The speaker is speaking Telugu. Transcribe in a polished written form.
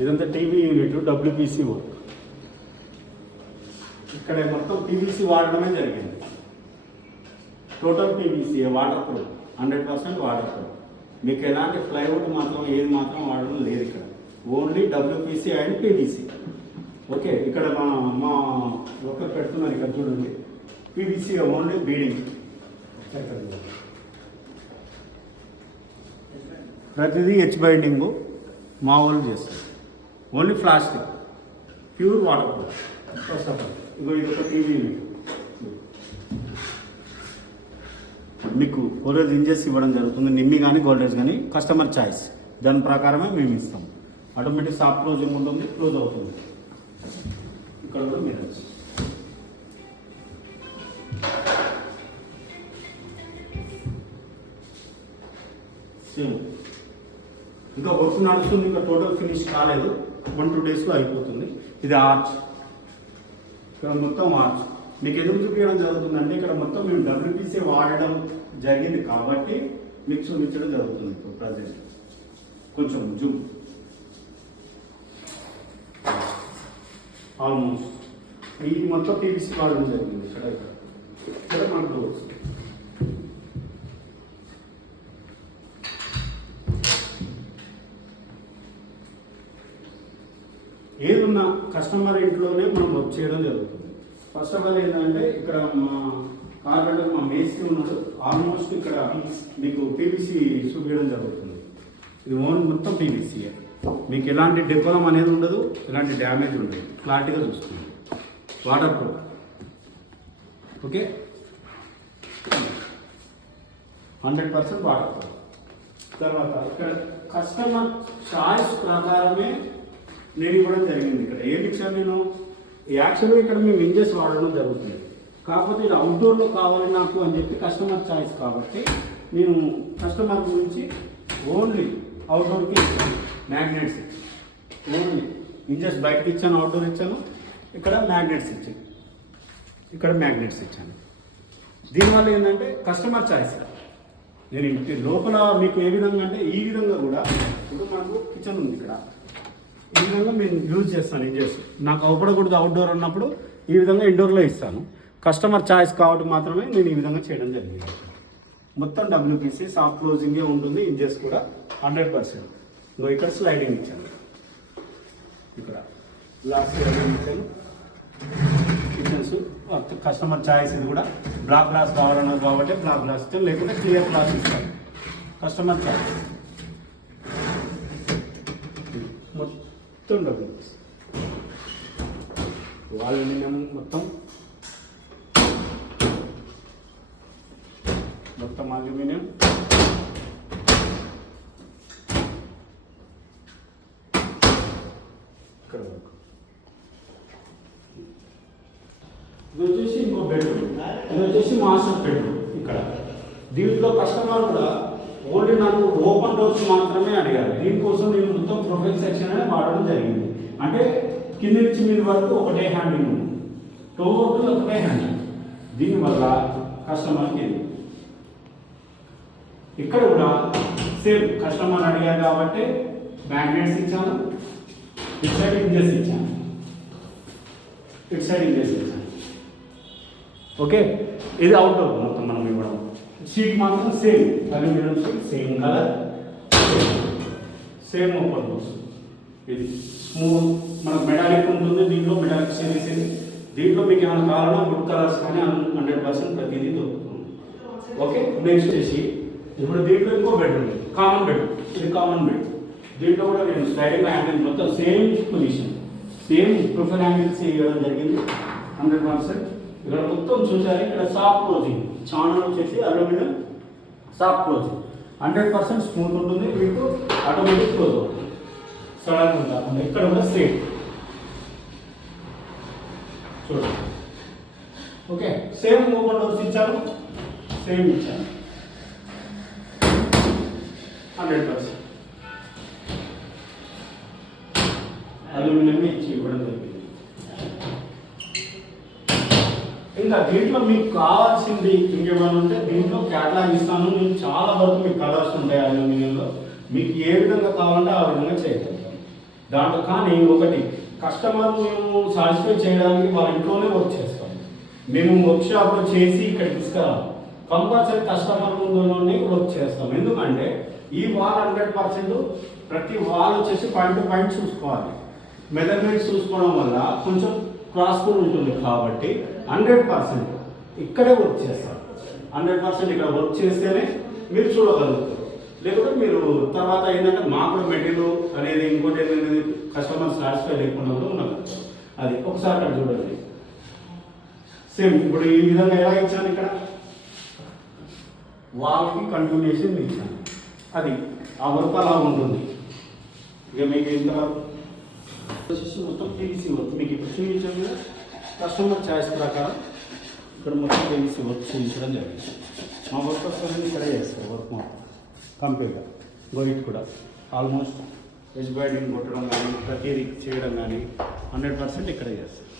ఇదంతా టీవీ యూనిట్ డబ్ల్యూపీసీ వర్క్. ఇక్కడ మొత్తం పీవీసీ వాడడమే జరిగింది. Total PVC waterproof, 100% waterproof. మీకు ఎలాంటి ప్లైవుడ్ మాత్రం ఏది మాత్రం వాడడం లేదు ఇక్కడ. Only WPC and PVC. Okay, ఇక్కడ మా వర్కర్ పెడుతున్నారు, ఇక్కడ చూడండి. PVC only beading. ప్రతిదీ హెచ్ బైండింగు మా వాళ్ళు చేస్తారు. Only plastic, pure waterproof. ఇగో ఇది ఒక టీవీ యూనిట్. మీకు కోరేజ్ ఇంజెస్ ఇవ్వడం జరుగుతుంది. నిమ్మి కానీ గోల్డేజ్ కానీ కస్టమర్ చాయిస్, దాని ప్రకారమే మేము ఇస్తాం. ఆటోమేటిక్ సాఫ్ట్ క్లోజింగ్ ఉంటుంది, క్లోజ్ అవుతుంది. ఇక్కడ కూడా మిర్రర్స్. సేమ్ ఇంకా వర్క్ నడుస్తుంది, ఇంకా టోటల్ ఫినిష్ కాలేదు. 1-2 డేస్లో అయిపోతుంది. ఇది ఆర్చ్, ఇక్కడ మొత్తం ఆర్చ్. మీకు ఎందుకు చూపించడం జరుగుతుందంటే ఇక్కడ మొత్తం మేము డబ్ల్యూపీసీ వాడడం జరిగింది కాబట్టి మీకు చూపించడం జరుగుతుంది. ఇప్పుడు ప్రజెంట్ కొంచెం జూమ్ ఆల్మోస్ట్ ఇది మొత్తం పీవీసీ వాడడం జరిగింది. ఇక్కడ మనకు డోర్స్. ఏదున్నా కస్టమర్ ఇంట్లోనే మనం వర్క్ చేయడం జరుగుతుంది. ఫస్ట్ ఆఫ్ ఆల్ ఏంటంటే ఇక్కడ మా కార్పెంటర్ మా మేస్త్రి ఉన్నాడు. ఆల్మోస్ట్ ఇక్కడ మీకు పీవీసీ చూపించడం జరుగుతుంది. ఇది ఓన్ మొత్తం పీవీసీ. మీకు ఎలాంటి డెకోలం అనేది ఉండదు, ఎలాంటి డ్యామేజ్ ఉండదు. క్లారిటీగా చూస్తుంది. Water proof. Okay, 100% water proof. తర్వాత ఇక్కడ కస్టమర్ చాయిస్ ప్రకారమే నేను ఇవ్వడం జరిగింది. ఇక్కడ ఏమి ఇచ్చాను నేను? యాక్చువల్గా ఇక్కడ మేము ఇంజెస్ వాడడం జరుగుతుంది. కాకపోతే ఇది అవుట్డోర్లో కావాలి నాకు అని చెప్పి కస్టమర్ చాయిస్ కాబట్టి నేను కస్టమర్ గురించి ఓన్లీ అవుట్డోర్కి ఇచ్చాను. మ్యాగ్నెట్స్ ఓన్లీ ఇంజెస్ బయటకి ఇచ్చాను, అవుట్డోర్ ఇచ్చాను. ఇక్కడ మ్యాగ్నెట్స్ ఇచ్చాను, ఇక్కడ మ్యాగ్నెట్స్ ఇచ్చాను. దీనివల్ల ఏంటంటే కస్టమర్ చాయిస్. నేను ఇంటి లోపల మీకు ఏ విధంగా అంటే ఈ విధంగా కూడా ఇప్పుడు మనకు కిచెన్ ఉంది. ఇక్కడ ఈ విధంగా నేను యూజ్ చేస్తాను ఇంజెస్. నాకు అవపడకూడదు అవుట్డోర్ అన్నప్పుడు ఈ విధంగా ఇండోర్లో ఇస్తాను. కస్టమర్ చాయిస్ కాబట్టి మాత్రమే నేను ఈ విధంగా చేయడం జరిగింది. మొత్తం డబ్ల్యూపీసీ సాఫ్ట్ క్లోజింగే ఉంటుంది. ఇంజెస్ కూడా 100%. నువ్వు ఇక్కడ స్లైడింగ్ ఇచ్చాను, ఇక్కడ గ్లాస్ ఇచ్చాను. Kitchens customer choice. ఇది కూడా బ్లాక్ గ్లాస్ కావాలన్నారు కాబట్టి బ్లాక్ గ్లాస్ ఇచ్చాను, లేకపోతే క్లియర్ గ్లాస్ ఇస్తాను. Customer choice. మొత్తం డబ్ల్యూపీసీ అల్యూమినియం మొత్తం అల్యూమినియం. ఇక్కడ ఇది వచ్చేసి ఇంకో బెడ్రూమ్. ఇది వచ్చేసి మాస్టర్ బెడ్రూమ్. ఇక్కడ దీంట్లో కస్టమర్ కూడా ఓన్లీ నాకు ఓపెన్ డోర్స్ మాత్రమే అడిగారు. దీనికోసం నేను మొత్తం ప్రొఫైల్ సెక్షన్ అనేది వాడడం జరిగింది. అంటే కింద నుంచి మీద వరకు ఒకటే హ్యాండింగ్ ఉంది, టోర్ ఒకటే హ్యాండింగ్. దీనివల్ల కస్టమర్కి ఇక్కడ కూడా సేమ్ కస్టమర్ అడిగారు కాబట్టి మ్యాగ్నెట్స్ ఇచ్చాను, ఇటు సైడ్ ఇంజెస్ ఇచ్చాను, ఇటు సైడ్ ఇంజెస్ ఇచ్చాను. ఓకే, ఇది అవుట్డోర్ మొత్తం మనం ఇవ్వడం. షీట్ మాత్రం same aluminium sheet, same colour, same open doors. ఇది స్మూత్ మనకు మెటాలిక్ ఉంటుంది. దీంట్లో మెటాలిక్ సిరీస్ ఇది. దీంట్లో మీకు ఏమైనా కావాలన్నా వుడ్ కలర్స్ కానీ 100% ప్రతిదీ దొరుకుతుంది. ఓకే, నెక్స్ట్ వచ్చేసి ఇప్పుడు దీంట్లో ఇంకో బెడ్ ఉంది, కామన్ బెడ్. ఇది కామన్ బెడ్. దీంట్లో కూడా నేను స్లైడింగ్ హ్యాండిల్ మొత్తం same position, same profile handles ఇవ్వడం జరిగింది 100%. ఇక్కడ మొత్తం చూసారు. ఇక్కడ సాఫ్ట్ క్లోజింగ్ ఛానల్ వచ్చేసి అల్యూమినియం సాఫ్ట్ క్లోజింగ్ 100% స్మూత్ ఉంటుంది. మీకు ఆటోమేటిక్ క్లోజ్ అవుతుంది, సడన్ కాకుండా. ఇక్కడ కూడా సేమ్ చూడండి. ఓకే, సేమ్ ఓపెన్ డోర్స్ ఇచ్చాను, సేమ్ ఇచ్చాను 100% అల్యూమినియం ఇచ్చి ఇవ్వడం జరిగింది. ఇంకా దీంట్లో మీకు కావాల్సింది ఇంకేమైనా ఉంటే దీంట్లో క్యాటలాగ్ ఇస్తాను. నేను చాలా వరకు మీకు కలర్స్ ఉంటాయి అల్యూమినియంలో, మీకు ఏ విధంగా కావాలంటే ఆ విధంగా చేయగలుగుతాం దాంట్లో. కానీ ఒకటి, కస్టమర్ మేము సాటిస్ఫై చేయడానికి వాళ్ళ ఇంట్లోనే వర్క్ చేస్తాం. మేము వర్క్ షాప్లో చేసి ఇక్కడ తీసుకురాం. కంపల్సరీ కస్టమర్ ముందులోనే వర్క్ చేస్తాం. ఎందుకంటే ఈ వాల్ 100% ప్రతి వాల్ వచ్చేసి పాయింట్ టు పాయింట్ చూసుకోవాలి. మెజర్మెంట్స్ చూసుకోవడం వల్ల కొంచెం క్రాస్ కూడా ఉంటుంది కాబట్టి 100% ఇక్కడే వర్క్ చేస్తారు. 100% ఇక్కడ వర్క్ చేస్తేనే మీరు చూడగలుగుతారు. లేకుంటే మీరు తర్వాత ఏంటంటే మాకు కూడా మెటీరియల్ అనేది ఇంకోటి ఏంటనేది కస్టమర్ సాటిస్ఫై లేకుండా కూడా ఉండదు. అది ఒకసారి అక్కడ చూడండి. సేమ్ ఇప్పుడు ఈ విధంగా ఎలా ఇచ్చాను, ఇక్కడ వాల్కి కంటిన్యూషన్ ఇచ్చాను. అది ఆ వర్క్ అలా ఉంటుంది. ఇక మీకు ఇంతవరకు వచ్చేసి మొత్తం పీవీసీ వర్క్ మీకు ఇప్పుడు చూపించాం కదా. కస్టమర్ ఛాయిస్ ప్రకారం ఇక్కడ మొత్తం పీవీసీ వర్క్ చూపించడం జరిగింది. మా వర్కర్స్ అనేది ఇక్కడే చేస్తారు వర్క్ మొత్తం కంప్లీట్గా. గోయిట్ కూడా ఆల్మోస్ట్ వెజ్ బైడింగ్ కొట్టడం కానీ ప్రతిదీ చేయడం కానీ 100% ఇక్కడే చేస్తారు.